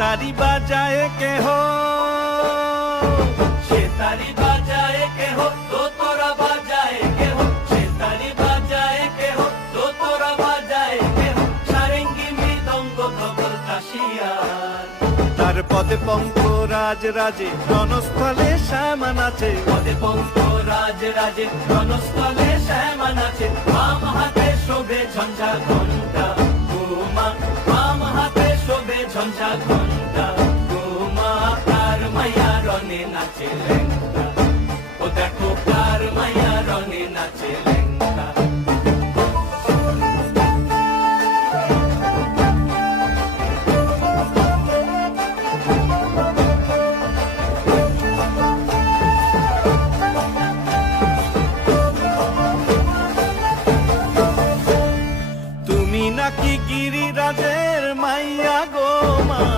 তারি বাজায় কেহ, সে তারি বাজায় কেহ, তো তোরা বাজায় কেহ, সে তারি বাজায় কেহ, তো তোরা বাজায় কেহ, সারেঙ্গি মৃদঙ্গ ধবল কাশিয়ার। তার পদে পঙ্ক রাজ রাজে রণস্থলে শ্যামা নাচে, পদে পঙ্ক রাজ রাজে রণস্থলে শ্যামা নাচে। বাম হাতে শোভে ঝঞ্ঝা ঘণ্টা উমা, বাম হাতে শোভে ঝঞ্ঝা ঘণ্টা উমা, তার মায়া রণে নাচে লেঙ্গা।